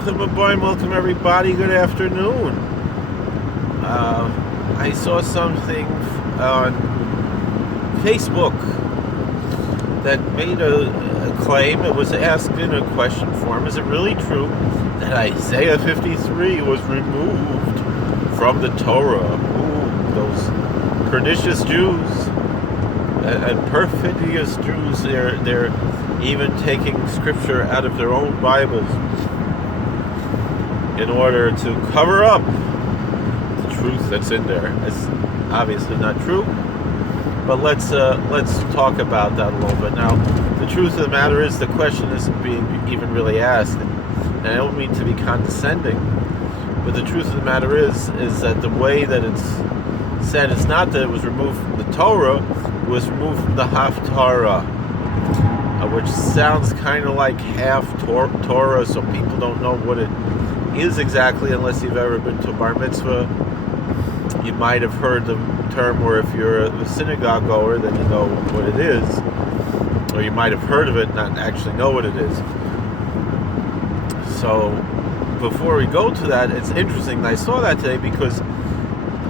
Welcome everybody. Good afternoon. I saw something on Facebook that made a claim. It was asked in a question form. Is it really true that Isaiah 53 was removed from the Torah? Ooh, those pernicious Jews and perfidious Jews. They're even taking scripture out of their own Bibles in order to cover up the truth that's in there. It's obviously not true, but let's talk about that a little bit. Now, the truth of the matter is the question isn't being even really asked, and I don't mean to be condescending, but the truth of the matter is that the way that it's said, it's not that it was removed from the Torah, it was removed from the haftara, which sounds kind of like half-torah, so people don't know what it is exactly unless you've ever been to a bar mitzvah. You might have heard the term, or if you're a synagogue goer, then you know what it is, or you might have heard of it, not actually know what it is. So before we go to that, it's interesting. I saw that today because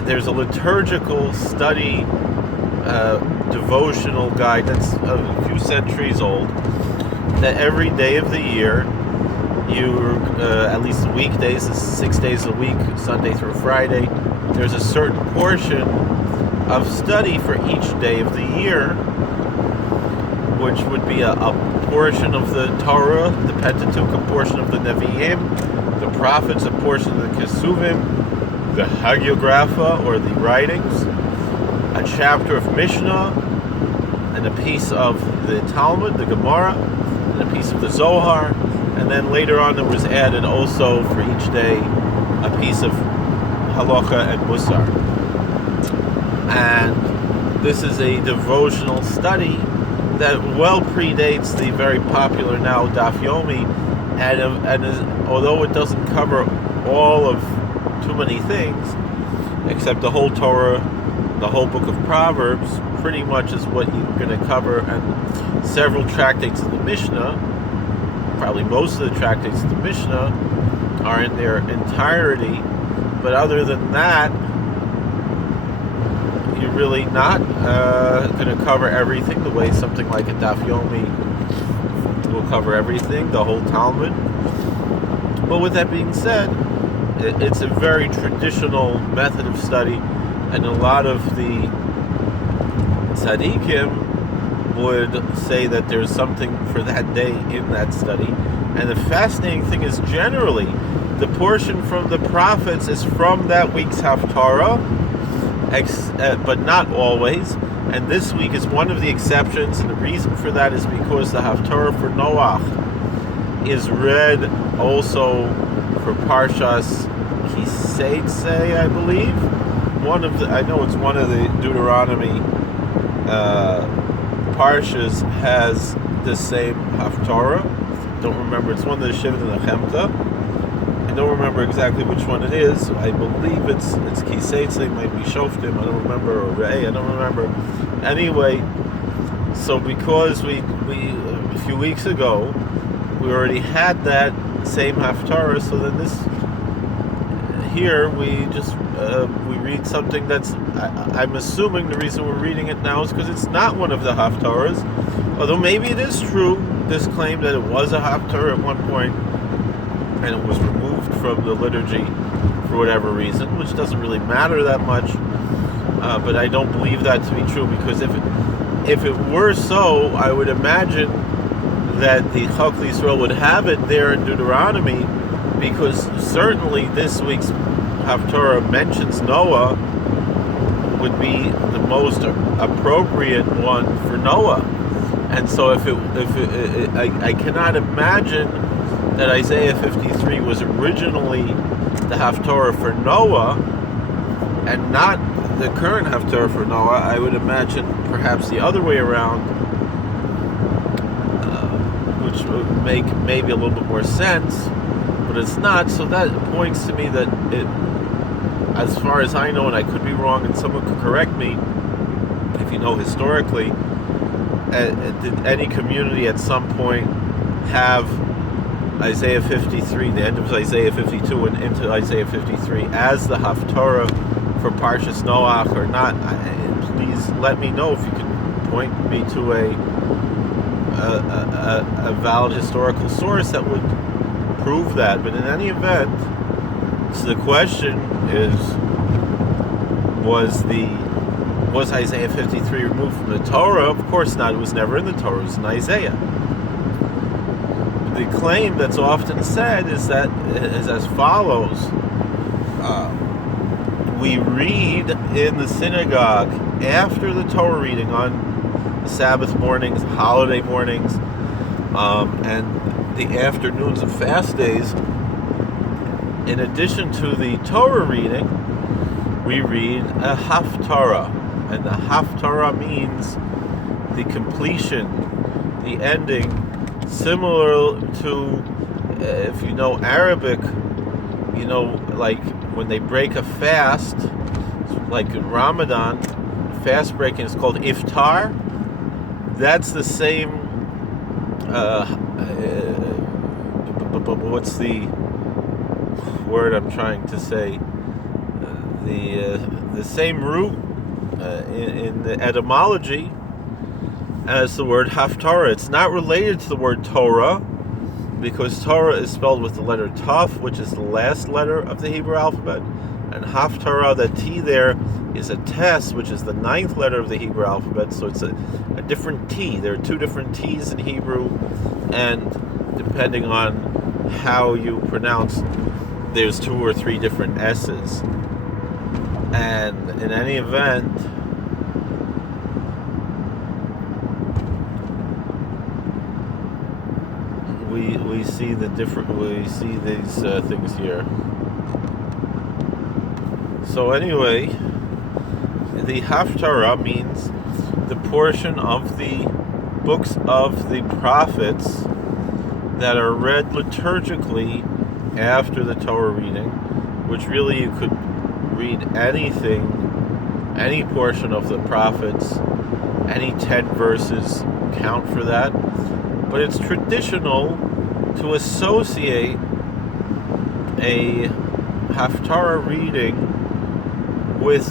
there's a liturgical study devotional guide that's a few centuries old, that every day of the year, at least weekdays, 6 days a week, Sunday through Friday, there's a certain portion of study for each day of the year, which would be a portion of the Torah, the Pentateuch, a portion of the Nevi'im, the prophets, a portion of the Kesuvim, the Hagiographa, or the writings, a chapter of Mishnah, and a piece of the Talmud, the Gemara, and a piece of the Zohar, and then later on it was added also for each day a piece of Halacha and Musar. And this is a devotional study that well predates the very popular now Daf Yomi, and is, although it doesn't cover all of too many things, except the whole Torah, the whole book of Proverbs, pretty much is what you're going to cover, and several tractates of the Mishnah, probably most of the tractates of the Mishnah are in their entirety, but other than that, you're really not going to cover everything the way something like a Daf Yomi will cover everything, the whole Talmud. But with that being said, it's a very traditional method of study, and a lot of the tzaddikim would say that there's something for that day in that study. And the fascinating thing is, generally, the portion from the prophets is from that week's haftara, but not always. And this week is one of the exceptions, and the reason for that is because the haftara for Noach is read also for Parshas Kiseitse, I believe. I know it's one of the Deuteronomy Parshas has the same haftara. Don't remember. It's one of the Shivot and the Chemta. I don't remember exactly which one it is. I believe it's Kiseitse, it might be Shoftim, I don't remember, or Rei, I don't remember. Anyway, so because we a few weeks ago, we already had that same haftara, so then this here we just we read something that's, I'm assuming the reason we're reading it now is because it's not one of the haftaras, although maybe it is true, this claim that it was a haftara at one point and it was removed from the liturgy for whatever reason, which doesn't really matter that much, but I don't believe that to be true, because if it were so, I would imagine that the Chok Yisrael would have it there in Deuteronomy, because certainly this week's Haftarah mentions Noah, would be the most appropriate one for Noah. And so I cannot imagine that Isaiah 53 was originally the Haftarah for Noah and not the current Haftarah for Noah. I would imagine perhaps the other way around, which would make maybe a little bit more sense, but it's not. So that points to me that it, as far as I know, and I could be wrong and someone could correct me if you know historically, did any community at some point have Isaiah 53, the end of Isaiah 52 and into Isaiah 53 as the Haftarah for Parshas Noach or not. Please let me know if you can point me to a valid historical source that would prove that. But in any event, so the question is, was Isaiah 53 removed from the Torah? Of course not. It was never in the Torah. It was in Isaiah. The claim that's often said is as follows. We read in the synagogue after the Torah reading on Sabbath mornings, holiday mornings, and the afternoons of fast days. In addition to the Torah reading, we read a haftara. And the haftara means the completion, the ending, similar to, if you know Arabic, you know, like when they break a fast, like in Ramadan, fast breaking is called iftar. That's the same, what's the word I'm trying to say? The same root in the etymology as the word haftara. It's not related to the word Torah, because Torah is spelled with the letter Taf, which is the last letter of the Hebrew alphabet, and haftara, that T there, is a Tes, which is the 9th letter of the Hebrew alphabet, so it's a different T. There are two different T's in Hebrew, and depending on how you pronounce, there's 2 or 3 different S's. And in any event, we see these things here. So anyway, the haftara means the portion of the books of the prophets that are read liturgically after the Torah reading, which really you could read anything, any portion of the prophets, any 10 verses count for that. But it's traditional to associate a haftara reading with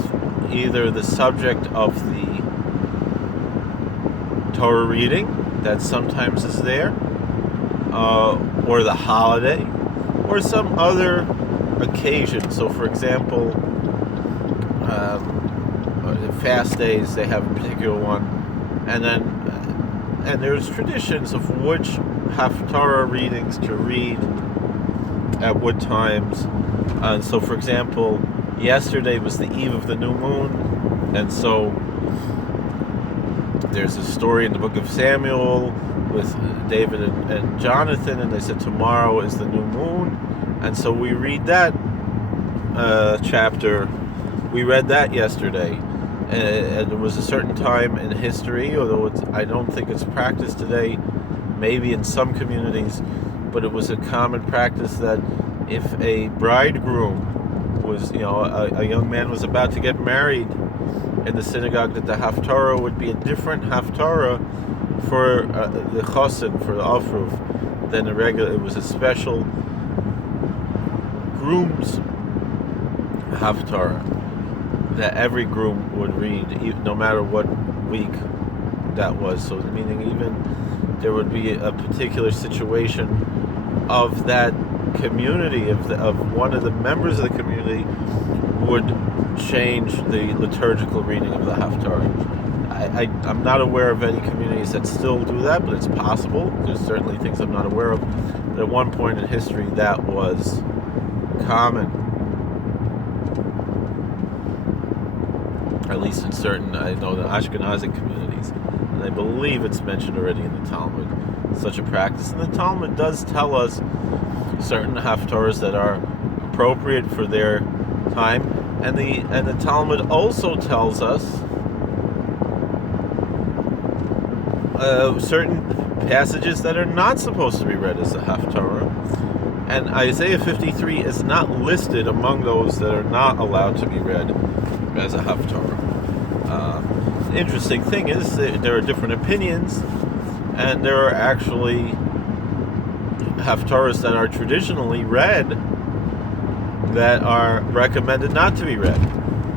either the subject of the Torah reading that sometimes is there, or the holiday, or some other occasion. So for example, fast days, they have a particular one, and there's traditions of which haftara readings to read at what times. And so for example, yesterday was the eve of the new moon, and so there's a story in the book of Samuel with David and Jonathan, and they said tomorrow is the new moon, and so we read that chapter. We read that yesterday, and there was a certain time in history, although I don't think it's practiced today, maybe in some communities, but it was a common practice that if a bridegroom was, a young man was about to get married in the synagogue, that the haftara would be a different haftara for the chosin, for the afruv, than a regular. It was a special groom's haftara that every groom would read, no matter what week that was. So meaning even there would be a particular situation of that community, of one of the members of the community would change the liturgical reading of the haftara. I'm not aware of any communities that still do that, but it's possible. There's certainly things I'm not aware of. But at one point in history, that was common. At least in certain, I know, the Ashkenazic communities. And I believe it's mentioned already in the Talmud, such a practice. And the Talmud does tell us certain haftarahs that are appropriate for their time. And the Talmud also tells us certain passages that are not supposed to be read as a haftarah. And Isaiah 53 is not listed among those that are not allowed to be read as a haftarah. The interesting thing is that there are different opinions, and there are actually haftarahs that are traditionally read that are recommended not to be read,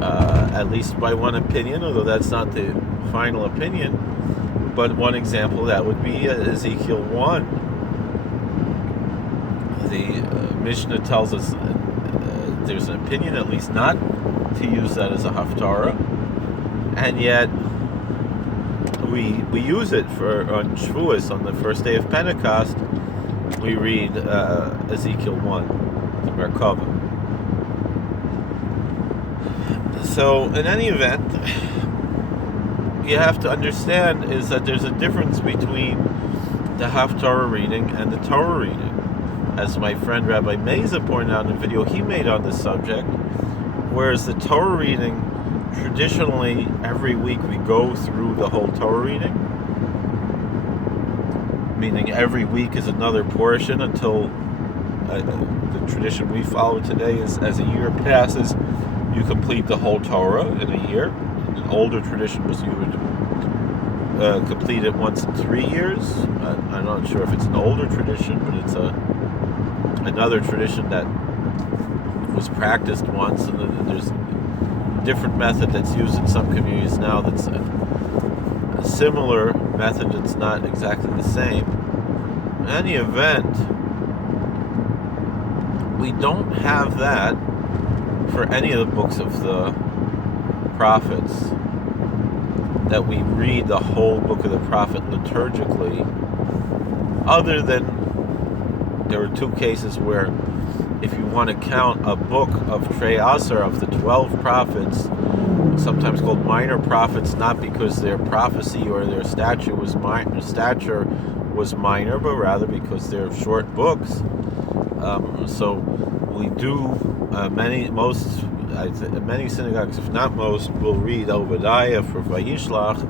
at least by one opinion, although that's not the final opinion. But one example that would be Ezekiel 1. The Mishnah tells us there's an opinion, at least not to use that as a haftarah, and yet we use it on Shavuos, on the first day of Pentecost. We read Ezekiel 1, the Merkava. So, in any event, you have to understand is that there's a difference between the Haftarah reading and the Torah reading. As my friend Rabbi Meza pointed out in a video he made on this subject, whereas the Torah reading, traditionally every week we go through the whole Torah reading, meaning every week is another portion until the tradition we follow today is as a year passes, you complete the whole Torah in a year. An older tradition was you would complete it once in 3 years. I'm not sure if it's an older tradition, but it's another tradition that was practiced once, and there's a different method that's used in some communities now that's a similar method that's not exactly the same. In any event, we don't have that for any of the books of the prophets, that we read the whole book of the prophet liturgically, other than there were 2 cases where, if you want to count a book of Trei Asar, of the 12 prophets, sometimes called minor prophets, not because their prophecy or their stature was minor, but rather because they're short books. So we do many synagogues, if not most, will read Obadiah for Vayishlach,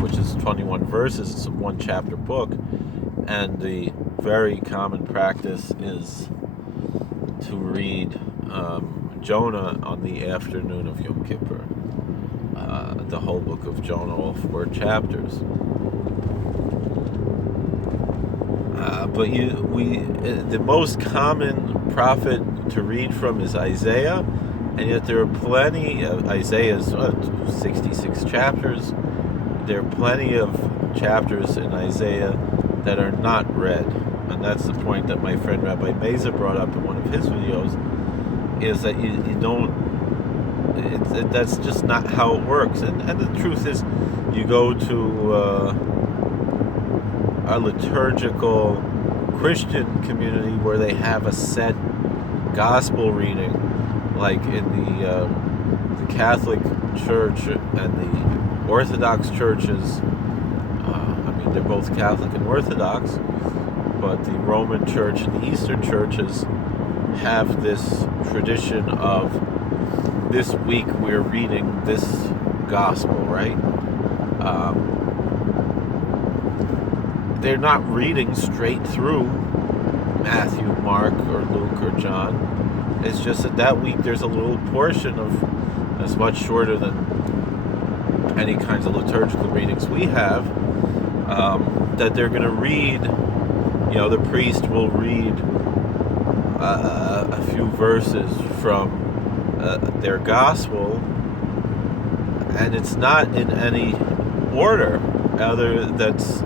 which is 21 verses. It's a 1-chapter book, and the very common practice is to read Jonah on the afternoon of Yom Kippur, the whole book of Jonah, all 4 chapters. But the most common prophet to read from is Isaiah, and yet there are plenty of Isaiah's 66 chapters. There are plenty of chapters in Isaiah that are not read, and that's the point that my friend Rabbi Meza brought up in one of his videos, is that you don't, that's just not how it works. And the truth is, you go to a liturgical Christian community where they have a set gospel reading, like in the Catholic Church and the Orthodox churches. They're both Catholic and Orthodox, but the Roman Church and the Eastern churches have this tradition of this week we're reading this gospel, right? They're not reading straight through Matthew, Mark, or Luke, or John. It's just that week there's a little portion of, that's much shorter than any kinds of liturgical readings we have, that they're going to read. The priest will read a few verses from their gospel, and it's not in any order other that's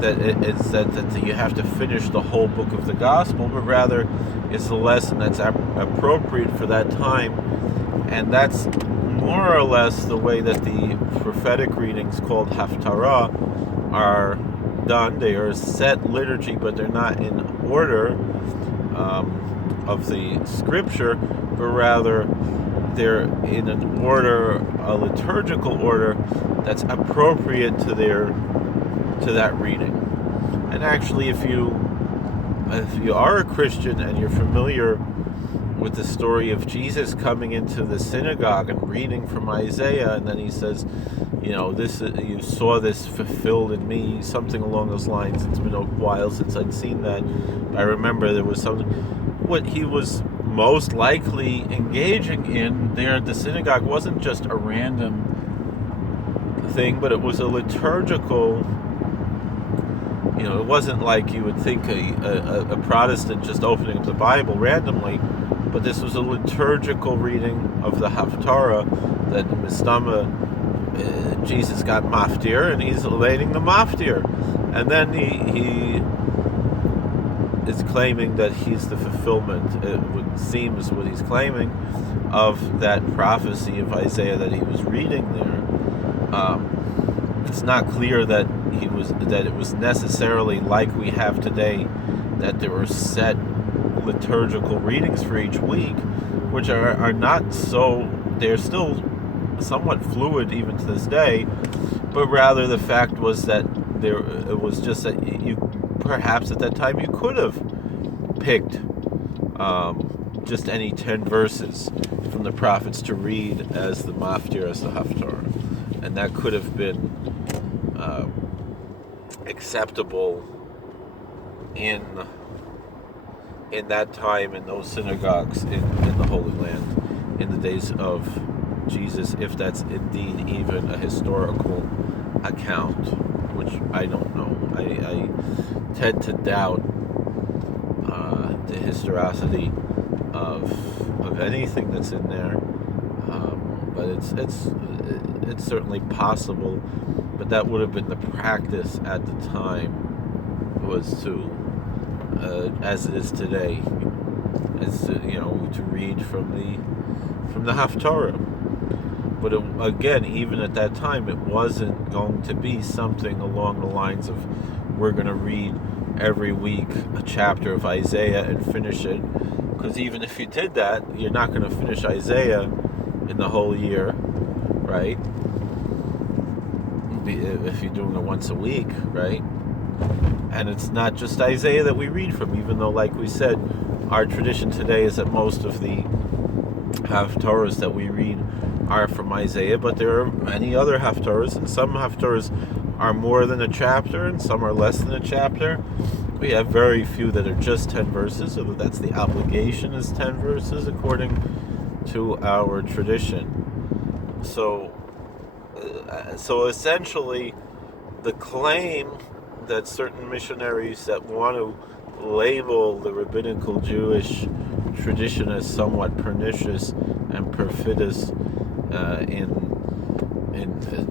that you have to finish the whole book of the gospel, but rather it's a lesson that's appropriate for that time. And that's more or less the way that the prophetic readings called haftara are done. They are set liturgy, but they're not in order of the scripture, but rather they're in an order, a liturgical order that's appropriate to that reading. And actually, if you are a Christian and you're familiar with the story of Jesus coming into the synagogue and reading from Isaiah, and then he says, you saw this fulfilled in me, something along those lines. It's been a while since I'd seen that. I remember there was something. What he was most likely engaging in there at the synagogue wasn't just a random thing, but it was a liturgical It wasn't like you would think a Protestant just opening up the Bible randomly, but this was a liturgical reading of the haftara that the Mistama, Jesus got maftir, and he's elating the maftir. And then he is claiming that he's the fulfillment, it would seem is what he's claiming, of that prophecy of Isaiah that he was reading there. It's not clear that it was necessarily like we have today, that there were set liturgical readings for each week, which are not so, they're still somewhat fluid even to this day, but rather the fact was that it was just that you perhaps at that time you could have picked just any 10 verses from the prophets to read as the maftir, as the haftara, and that could have been acceptable in that time in those synagogues in the Holy Land in the days of Jesus, if that's indeed even a historical account, which I don't know. I tend to doubt the historicity of anything that's in there, but it's certainly possible. But that would have been the practice at the time, was to, as it is today, is to read from the Haftarah. But again, even at that time, it wasn't going to be something along the lines of we're going to read every week a chapter of Isaiah and finish it. Because even if you did that, you're not going to finish Isaiah in the whole year, right? If you're doing it once a week, right? And it's not just Isaiah that we read from, even though, like we said, our tradition today is that most of the haftarahs that we read are from Isaiah, but there are many other haftarahs, and some haftarahs are more than a chapter, and some are less than a chapter. We have very few that are just 10 verses, although that's the obligation, is 10 verses according to our tradition. So essentially, the claim that certain missionaries that want to label the rabbinical Jewish tradition as somewhat pernicious and perfidious in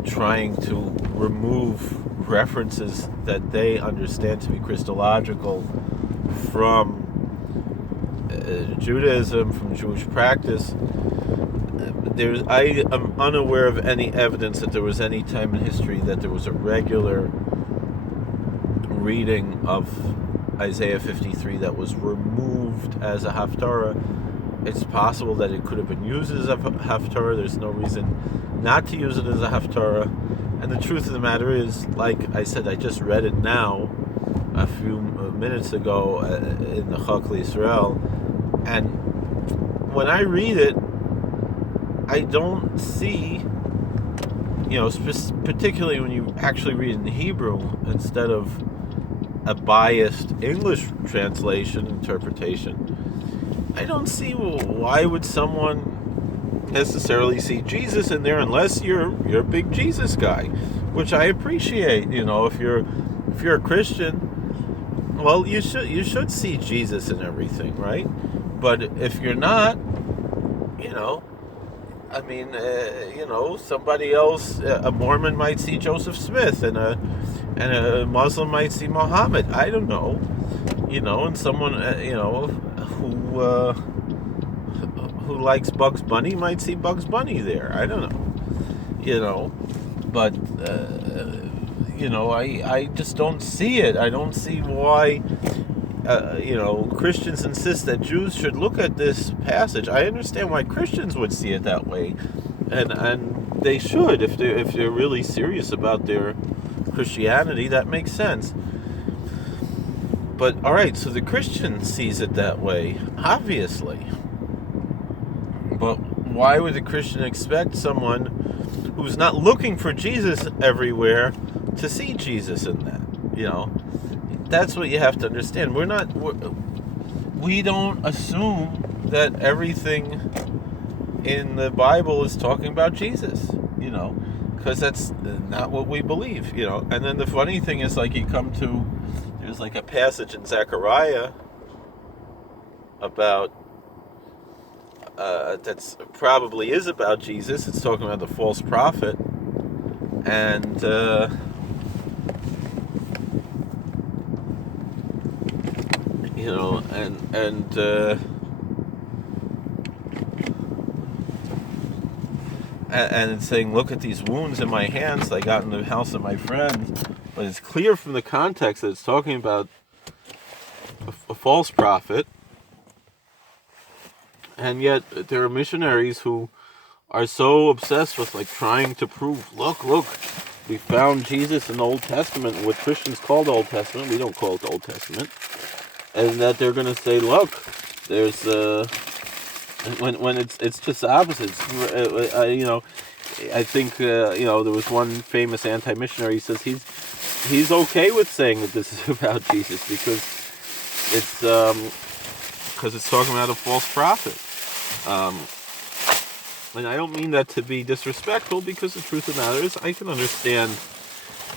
trying to remove references that they understand to be Christological from Judaism, from Jewish practice. I am unaware of any evidence that there was any time in history that there was a regular reading of Isaiah 53 that was removed as a haftarah. It's possible that it could have been used as a haftarah. There's no reason not to use it as a haftarah. And the truth of the matter is, like I said, I just read it now a few minutes ago in the Chak L'Yisrael, and when I read it, I don't see, particularly when you actually read in Hebrew instead of a biased English translation interpretation, I don't see why would someone necessarily see Jesus in there unless you're a big Jesus guy, which I appreciate. If you're a Christian, well, you should see Jesus in everything, right? But if you're not, somebody else, a Mormon might see Joseph Smith, and a Muslim might see Muhammad. I don't know, and someone, who likes Bugs Bunny might see Bugs Bunny there. I don't know, but I just don't see it. I don't see why. Christians insist that Jews should look at this passage. I understand why Christians would see it that way, and they should if they're really serious about their Christianity. That makes sense. But all right, so the Christian sees it that way, obviously. But why would the Christian expect someone who's not looking for Jesus everywhere to see Jesus in that? That's what you have to understand. We don't assume that everything in the Bible is talking about Jesus, because that's not what we believe, And then the funny thing is, like, there's like a passage in Zechariah about that's probably is about Jesus. It's talking about the false prophet, and and it's saying, look at these wounds in my hands I got in the house of my friend. But it's clear from the context that it's talking about a false prophet. And yet there are missionaries who are so obsessed with, like, trying to prove, look, we found Jesus in the Old Testament, what Christians call the Old Testament. We don't call it the Old Testament. And that they're going to say, look, there's when it's just the opposite. I think there was one famous anti-missionary. He says he's okay with saying that this is about Jesus because it's talking about a false prophet. And I don't mean that to be disrespectful, because the truth of the matter is I can understand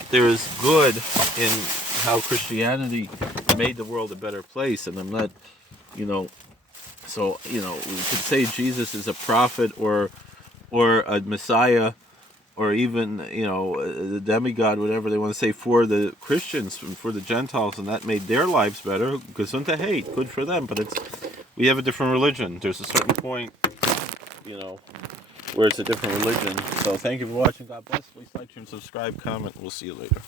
there is good in how Christianity made the world a better place, and I'm not, so, we could say Jesus is a prophet or a Messiah, or even, the demigod, whatever they want to say, for the Christians, for the Gentiles, and that made their lives better. Gesund to hate, good for them, but we have a different religion. There's a certain point, where it's a different religion. So thank you for watching. God bless. Please like, share, and subscribe, comment. We'll see you later.